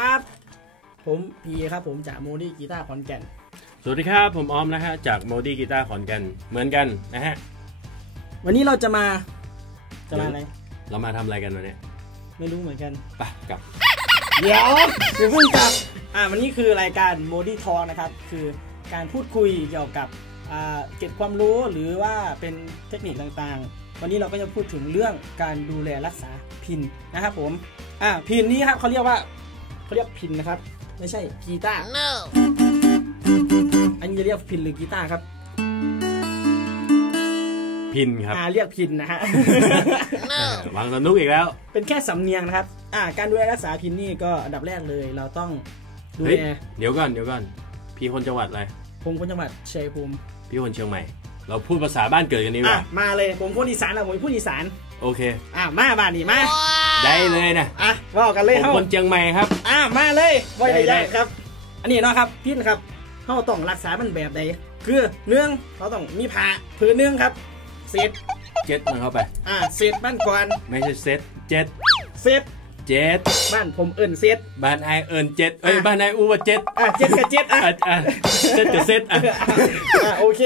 ครับ ผมพีครับผมจากโมดี้กีตาร์ขอนแก่น สวัสดีครับ ผมออมนะฮะจากโมดี้กีตาร์ขอนแก่นเหมือนกันนะฮะ วันนี้เราจะมาจะมาอะไร เรามาทำอะไรกันวันนี้ ไม่รู้เหมือนกันไปกลับ เดี๋ยวเดี๋ยวเพิ่งกลับ อ่าวันนี้คือรายการโมดี้ทอนะครับ คือการพูดคุยเกี่ยวกับอ่าเก็บความรู้หรือว่าเป็นเทคนิคต่างๆ วันนี้เราก็จะพูดถึงเรื่องการดูแลรักษาพินนะครับผมอ่าพินนี้ครับเขาเรียกว่า เขาเรียกพินนะครับ ไม่ใช่กีตาร์ No. อันนี้จะเรียกพินหรือกีตาร์ครับ พินครับอ่าเรียกพินนะฮะเออวางสนุกอีกแล้ว เป็นแค่สำเนียงนะครับ อ่า การดูแลรักษาพินนี่ก็อันดับแรกเลย เราต้องดูเฮ้ยแลเดี๋ยวก่อนเดี๋ยวก่อนพี่คนจังหวัดอะไรผมคนจังหวัดชัยภูมิพี่คนเชียงใหม่ เราพูดภาษาบ้านเกิดกันดีกอะว่ามาเลยผมคนอีสานอะผมพูดอีสาน โอเค อะมาบ้านนี่มา ได้เลยนะอะว่ากันเลยผมเฮ้าคนเชียงใหม่ครับ อะมาเลยว่าได้ได้ได้ได้ครับ อันนี้เนาะครับพินครับเฮาต้องรักษามันแบบใดคือเนื่องเราต้องมีผ้าผืนหนึงครับเศษเจ็ดมันเข้าไป อ่าเศษบ้านก่อนไม่ใช่เซตเจ็ดเศษเจ็ดบ้านผมเอิ่นเศษบ้านไอเอิญเจ็ดเอ้ยอะบ้านไออูว่าเจ็ดอะเจ็ดกับเจ็ดอะอะอะเจ็ดกับเซตอะอะโอเค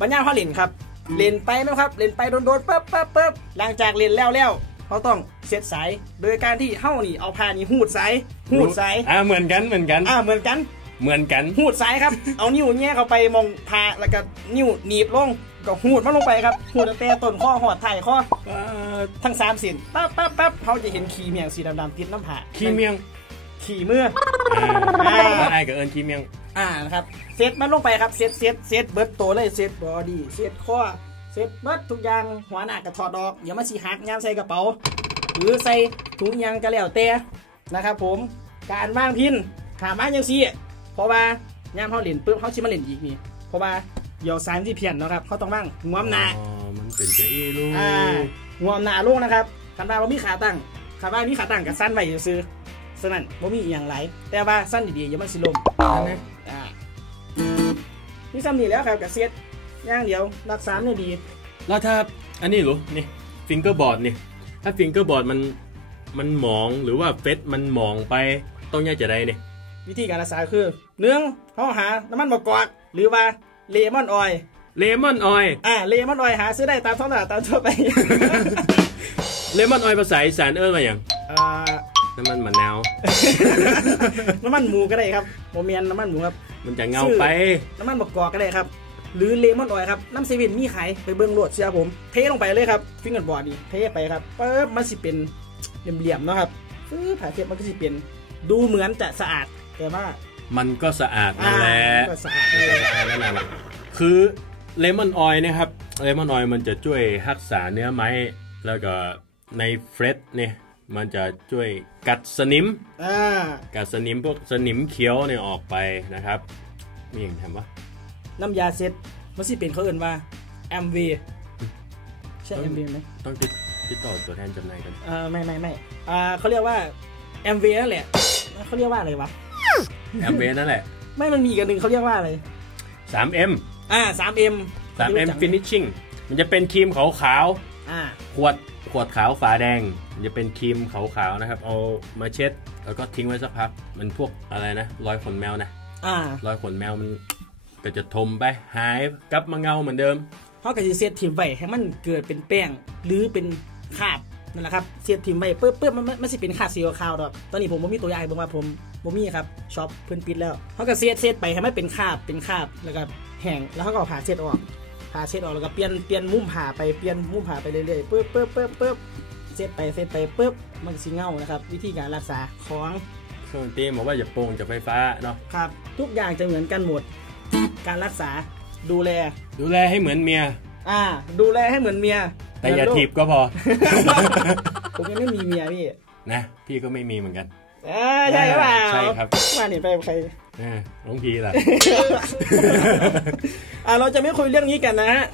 ปัญญาพ่อเล่นครับเล่นไปไหมครับเล่นไปโดนๆปั๊บปั๊บปั๊บหลังจากเล่นแล้วแล้วเขาต้องเซตสายโดยการที่เฮ้านี่เอาผ้านี่หูดสายหูดสายอะเหมือนกันเหมือนกันอ่าเหมือนกัน เหมือนกันหูดสายครับ เอานิ้วแง่เข้าไปมองผ้าแล้วก็นิ้วหนีบลงก็หูดมันลงไปครับหูดตั้งแต่ต้นข้อหอดไถ่ข้อเอ่อทั้งสามเส้นปั๊บปั๊บปั๊บเขาจะเห็นขีเมียงสีดำๆติดน้ำผ้าขี้เมียงขี่เมื่ออ่าบ้านไอกับเอิญขี้เมียงอ่านะครับเซตมันลงไปครับเซตเซตเซตเบิร์ดตัวเลยเซตบอดี้เซตข้อเซตเบิร์ดทุกอย่างหัวหน้ากระถอดออกอย่ามาสีหักยามใส่กระเป๋า หรือใส่ถุงยางก็แล้วแต่นะครับ ผมการวางพินถามว่ายังซี่เพราะว่ายามเขาเล่นปุ๊บเขาชิมาเล่นอีกนี่เพราะว่าเดี๋ยวสายที่เพี้ยนเนาะครับเขาต้องว่างงวมหนาอ๋อมันเป็นเจอีลูกอ่างวมหนาลงนะครับคันว่าบ่มีขาตั้งคันว่ามีขาตั้งกับสั้นไว้ซื้อๆฉะนั้นบ่มีอหย่างไรแต่ว่าสั้นดีๆอย่ามันสิลมนะอ่านี่ซ้ำนี่แล้วครับกับเซตอย่างเดียวรักษาเนี่ยดีแล้วถ้าอันนี้เหรอนี่ฟิงเกอร์บอร์ดนี่ ถ้าฟิงเกอร์บอร์ดมันมันหมองหรือว่าเฟสมันหมองไปต้องแยกจะได้เนี่ยวิธีการรักษาคือเนื่องเขาหาน้ำมันมะกอกหรือว่าเลมอนออยล์เลมอนออยล์อ่าเลมอนออยล์หาซื้อได้ตามท้องตลาดตามทั่วไปเลมอนออยล์ภาษาอีสานเอิ้นมาอย่างอ่าน้ำมันมะนาวน้ำมันหมูก็ได้ครับโมเมนน้ำมันหมูครับ มันจะเงาไป น้ำมันมะกอกก็ได้ครับ หรือเลมอนออยล์ครับน้ำเซเว่นมีขายไปเบิ้งโหลดเชื่อผม เทลงไปเลยครับฟิงเกิลบอร์ดดีเทไปครับปึ๊บมันสิเป็นเหลี่ยมๆเนาะครับปึ๊บผ่าเทียบมันก็สิเป็นดูเหมือนจะสะอาดแต่ว่ามันก็สะอาดนั่นแหละอ่าก็สะอาดนั่นแหละสะอาดนั่นแหละคือเลมอนออยล์นะครับเลมอนออยล์มันจะช่วยรักษาเนื้อไม้ แล้วก็ในเฟรชเนี่ยมันจะช่วยกัดสนิมอ่ากัดสนิมพวกสนิมเขียวเนี่ยออกไปนะครับมีอย่างทำวะ น้ำยาเซ็ตมันสิเป็นเขาเอื่นว่าแอมวีใช่แอมวีไหมต้องติดติดต่อตัวแทนจำหน่ายกันอ่าไม่ไม่ไม่อ่าเขาเรียกว่าแอมวีนั่นแหละเขาเรียกว่าอะไรวะแอมเบนั่นแหละ ไม่มันมีอีกอันหนึ่งเขาเรียกว่าอะไร 3M อ่า 3M 3M Finishing มันจะเป็นครีมขาวอ่าๆขวดขวดขาวฝาแดง มันจะเป็นครีมขาวๆนะครับ เอามาเช็ด แล้วก็ทิ้งไว้สักพัก มันพวกอะไรนะรอยขนแมวนะอ่ารอยขนแมวมัน ก็จะทมไปหายกลับมาเงาเหมือนเดิมเขาก็จะเซตทีมไว้ให้มันเกิดเป็นแป้งหรือเป็นคราบนั่นแหละครับเซตทีมไว้ปุ๊บปุ๊บมันมันมันสิเป็นคราบสีขาวๆดอกตอนนี้ผมบ่มีตัวอย่างบอกว่าผมบ่มีครับช็อปเพิ่นปิดแล้วเขาก็เซตเซตไปให้มันเป็นคราบเป็นคราบแล้วก็แห้งแล้วเขาก็เอาผ่าเซตออกผ่าเซตออกแล้วก็เปลี่ยนเปลี่ยนมุมผ่าไปเปลี่ยนมุมผ่าไปเรื่อยๆปุ๊บปุ๊บปุ๊บปุ๊บเซตไปเซตไปปุ๊บมันสิเงานะครับ วิธีการรักษาของเครื่องดนตรีบอกว่าอย่าโป่งจากไฟฟ้าเนาะครับ ทุกอย่างจะเหมือนกันหมด การรักษาดูแล ดูแลให้เหมือนเมีย อ่า ดูแลให้เหมือนเมียแต่อย่าเหมืนลูกถีบก็พอ ผมยังไม่มีเมียพี่ นะ พี่ก็ไม่มีเหมือนกันเอ้ยใช่หรือเปล่าใช่ครับมาเนี่ยไปกับใครอ่าน้องพีล่ะอ่าเราจะไม่คุยเรื่องนี้กันนะฮะ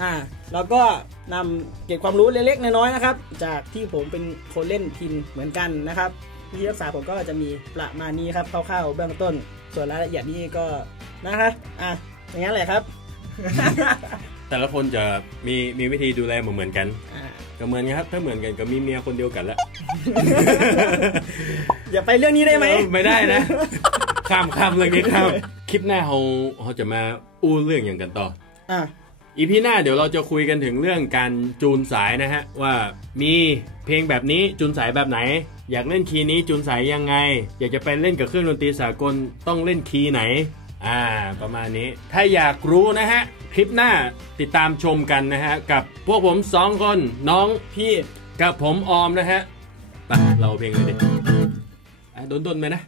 อ่าเราก็นำเก็บความรู้เล็กๆน้อยๆนะครับ จากที่ผมเป็นคนเล่นพินเหมือนกันนะครับ วิธีรักษาผมก็จะมีประมาณนี้ครับคร่าวๆเบื้องต้น ส่วนรายละเอียดนี่ก็นะครับอะอย่างนั้นแหละครับ แต่ละคนจะมีมีวิธีดูแลเหมือนเหมือนๆกันอ่าก็เหมือนกันครับ ถ้าเหมือนกันก็มีเมียคนเดียวกันละอย่าไปเรื่องนี้ได้ไหมเออไม่ได้นะข้ามข้ามเรื่องนี้ข้ามคลิปหน้าเราเราจะมาอู้เรื่องอย่างกันต่ออะอีพีหน้าเดี๋ยวเราจะคุยกันถึงเรื่องการจูนสายนะฮะ ว่ามีเพลงแบบนี้จูนสายแบบไหน อยากเล่นคีย์นี้จูนสายยังไง อยากจะไปเล่นกับเครื่องดนตรีสากลต้องเล่นคีย์ไหน อ่า ประมาณนี้ ถ้าอยากรู้นะฮะ คลิปหน้าติดตามชมกันนะฮะ กับพวกผมสองคนน้องพี่กับผมออมนะฮะไปเราเพลงเลยดิโดนๆไหมนะ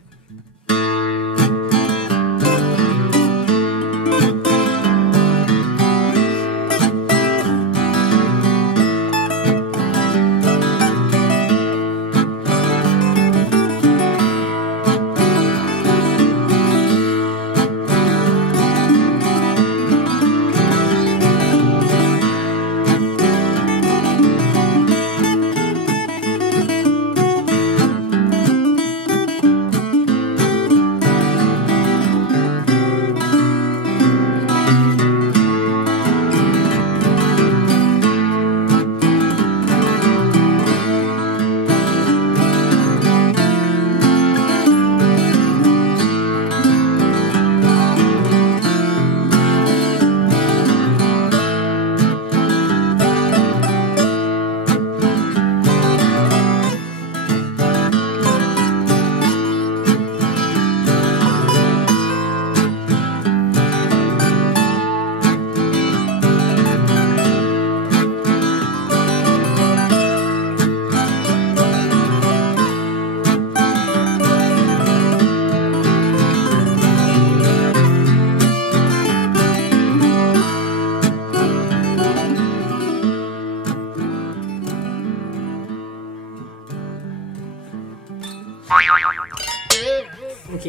เค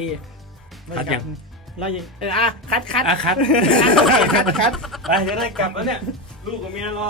คัดยังเรายังเอออะคัดคัดอะคัดคัดคัดคัดไปจะได้กลับแล้วเนี่ย ลูกกับเมียรอ